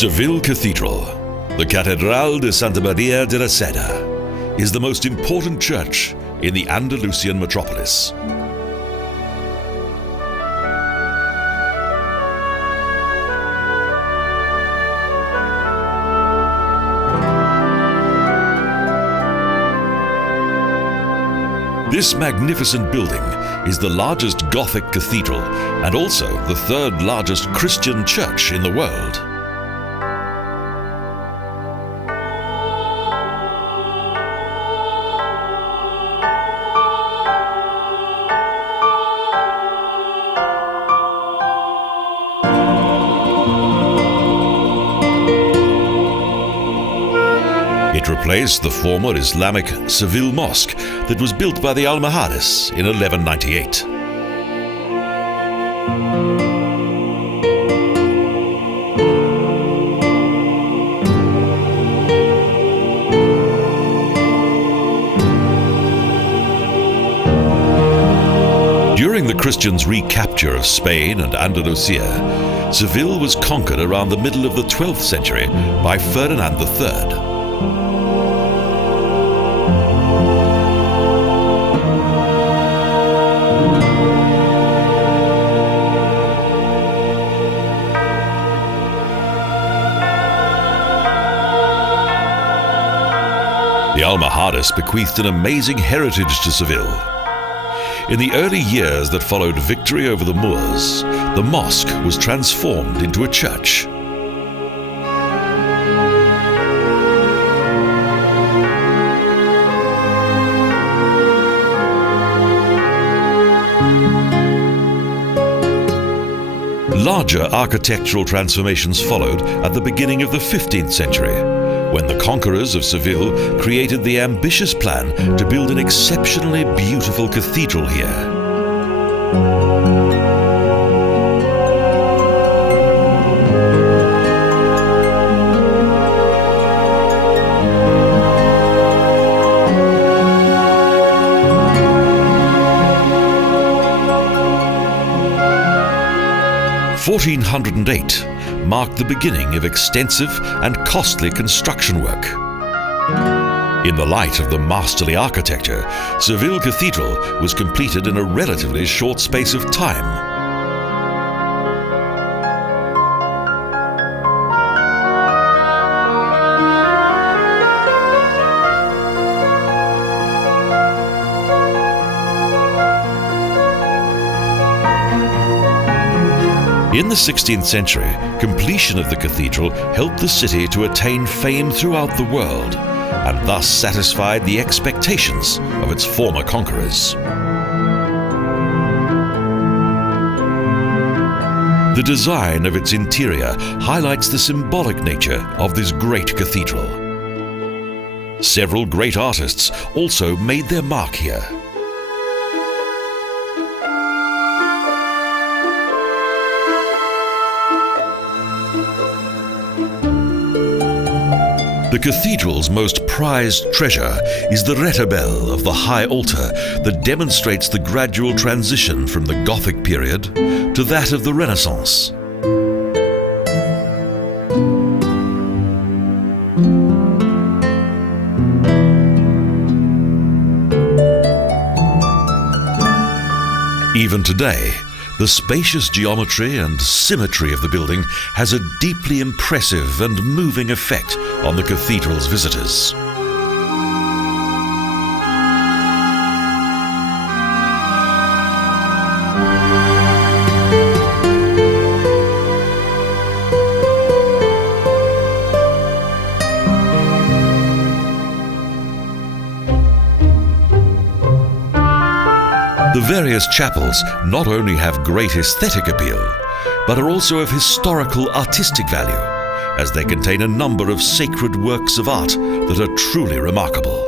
Seville Cathedral, the Catedral de Mariá de Sede, is the most important church in the Andalusian metropolis. This magnificent building is the largest Gothic cathedral and also the third largest Christian church in the world. It replaced the former Islamic Seville Mosque that was built by the Almohades in 1198. During the Christians' recapture of Spain and Andalusia, Seville was conquered around the middle of the 12th century by Ferdinand III. The Almohades bequeathed an amazing heritage to Seville. In the early years that followed victory over the Moors, the mosque was transformed into a church. Larger architectural transformations followed at the beginning of the 15th century, when the conquerors of Seville created the ambitious plan to build an exceptionally beautiful cathedral here. In 1408 marked the beginning of extensive and costly construction work. In the light of the masterly architecture, Seville Cathedral was completed in a relatively short space of time. In the 16th century, completion of the cathedral helped the city to attain fame throughout the world and thus satisfied the expectations of its former conquerors. The design of its interior highlights the symbolic nature of this great cathedral. Several great artists also made their mark here. The cathedral's most prized treasure is the retabel of the high altar that demonstrates the gradual transition from the Gothic period to that of the Renaissance. Even today, the spacious geometry and symmetry of the building has a deeply impressive and moving effect on the cathedral's visitors. The various chapels not only have great aesthetic appeal, but are also of historical artistic value, as they contain a number of sacred works of art that are truly remarkable.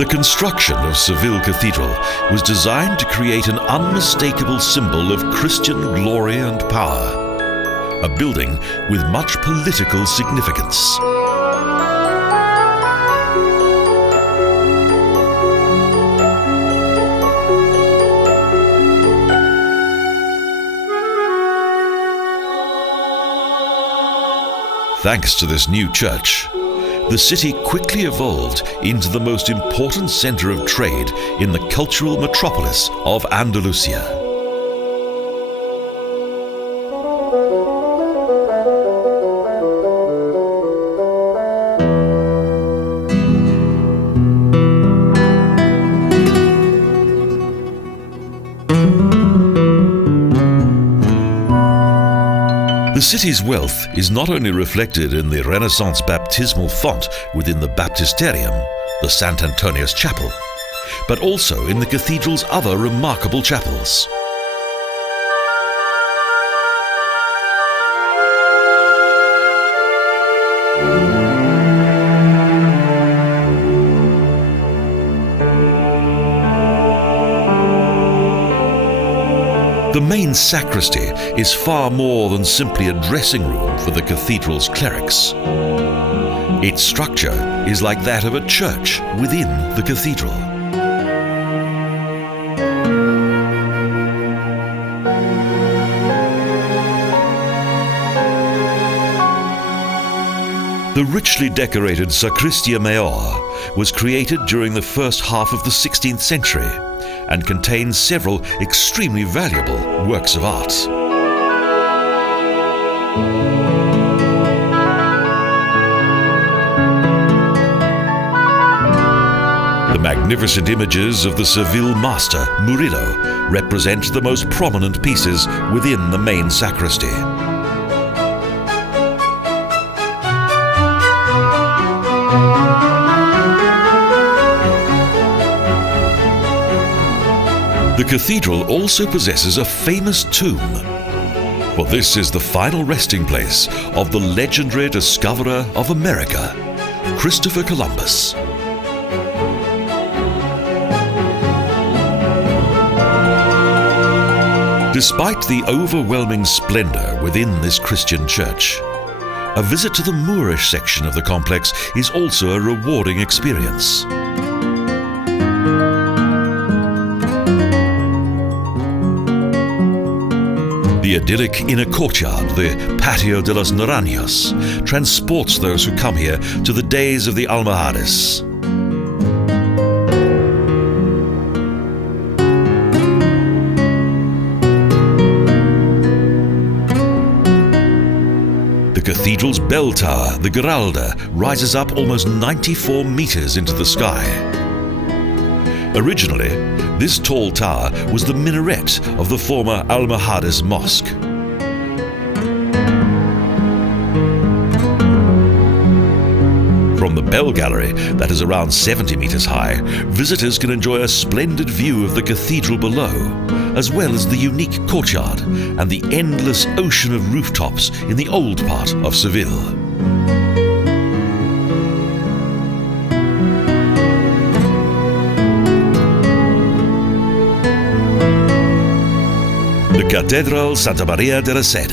The construction of Seville Cathedral was designed to create an unmistakable symbol of Christian glory and power. a building with much political significance. Thanks to this new church, the city quickly evolved into the most important center of trade in the cultural metropolis of Andalusia. The city's wealth is not only reflected in the Renaissance baptismal font within the baptisterium, the St. Antonius Chapel, but also in the cathedral's other remarkable chapels. The main sacristy is far more than simply a dressing room for the cathedral's clerics. Its structure is like that of a church within the cathedral. The richly decorated Sacristia Mayor was created during the first half of the 16th century and contains several extremely valuable works of art. The magnificent images of the Seville master, Murillo, represent the most prominent pieces within the main sacristy. The cathedral also possesses a famous tomb, for this is the final resting place of the legendary discoverer of America, Christopher Columbus. Despite the overwhelming splendor within this Christian church, a visit to the Moorish section of the complex is also a rewarding experience. The idyllic inner courtyard, the Patio de los Naranjos, transports those who come here to the days of the Almohades. The cathedral's bell tower, the Giralda, rises up almost 94 meters into the sky. Originally, this tall tower was the minaret of the former Almohades Mosque. From the bell gallery, that is around 70 meters high, visitors can enjoy a splendid view of the cathedral below, as well as the unique courtyard and the endless ocean of rooftops in the old part of Seville. The Catedral Santa Maria de Sede,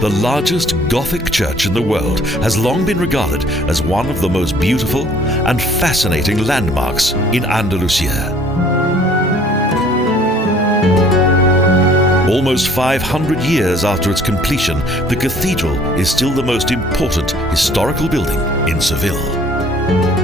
the largest Gothic church in the world, has long been regarded as one of the most beautiful and fascinating landmarks in Andalusia. Almost 500 years after its completion, the cathedral is still the most important historical building in Seville.